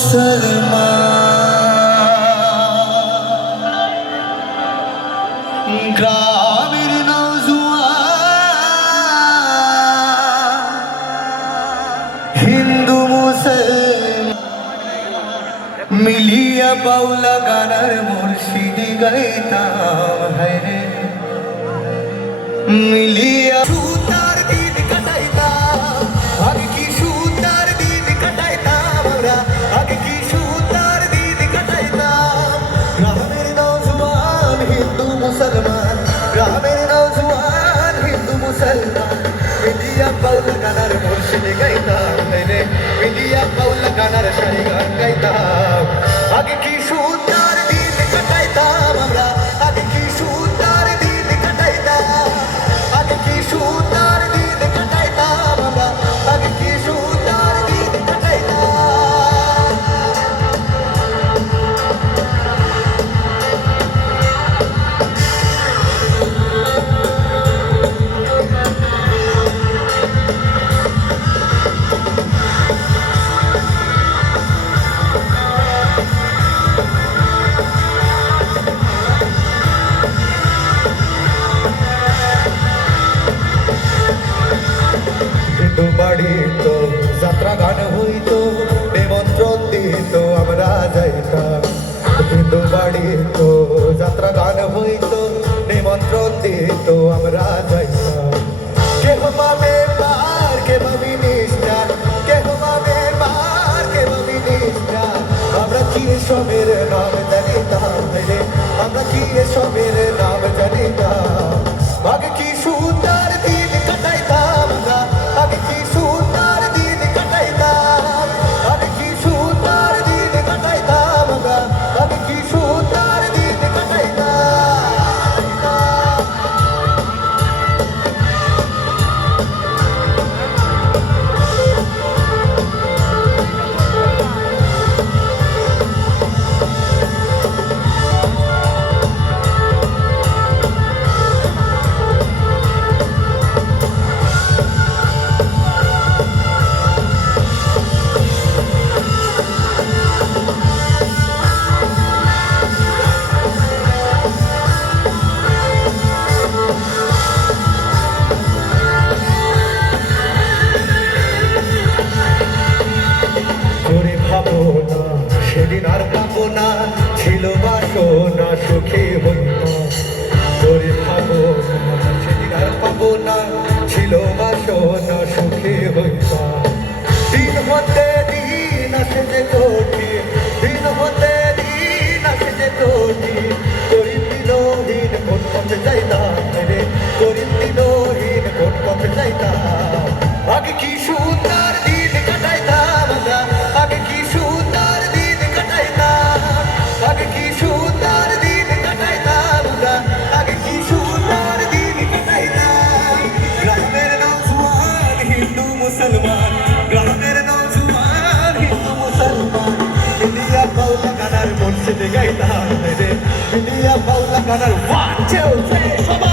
মুসলমান গ্রামের নওজোয়ান হিন্দু মুসলমান মিলিয়া বাউলা গানার মুর্শিদি গাইতাম হায়রে মিলিয়া সুতার দিন কাটাইতাম আগে কি সুতার দিন কাটাইতাম আমরা আগে কি সুতার দিন কাটাইতাম গ্রামের নওজোয়ান হিন্দু মুসলমান গ্রামের নওজোয়ান হিন্দু মুসলমান মিলিয়া বাউলা গানার মুর্শিদি গাইতাম হায়রে মিলিয়া বাউলা গানার শাড়ি গান গাইতাম আগে কি সুতার দিন কাটাইতাম আমরা আগে কি সুতার দিন কাটাইতাম আগে কি সুতার দিন কাটাইতাম আমরা আগে কি সুতার দিন কাটাইতাম বাড়িত যাত্রা গান হইতো নিমন্ত্রণ দিত আমরা যাইতাম হিন্দু বাড়িত যাত্রা গান হইতো নিমন্ত্রণ দিত আমরা যাইতাম কেহ পাবে পার কেহ মিনিস্টার কেহ পাবে পার কেহ মিনিস্টার আমরা কি সবের নাম জানিতাম রে আমরা কি সবের নাম জানিতাম আগে কি সুন্দর দিন কাটাইতাম আমরা আগে কি সুন্দর দিন কাটাইতাম আগে কি সুন্দর দিন কাটাইতাম আমরা আগে কি সুন্দর দিন কাটাইতাম সেদিন আর পাবো না ছিল বাসনা সুখী হইতাম তোরে পাবো না সেদিন আর পাবো না ছিল বাসনা সুখী হইতাম দিন হতে দিন আসে যে কঠিন দিন হতে দিন আসে যে কঠিন করিম দিনহীন কোন পথে যাইতাম রে করিম দিনহীন কোন পথে যাইতাম আগে কি সুন্দর দিন কাটাইতাম আমরা আগে কি সুন্দর দিন কাটাইতাম আগে কি সুন্দর দিন কাটাইতাম আমরা আগে কি সুন্দর দিন কাটাইতাম গ্রামের নওজোয়ান হিন্দু মুসলমান গ্রামের নওজোয়ান হিন্দু মুসলমান মিলিয়া বাউলা গানার মুর্শিদি গাইতাম রে মিলিয়া বাউলা গানার 1 2 3 সবাই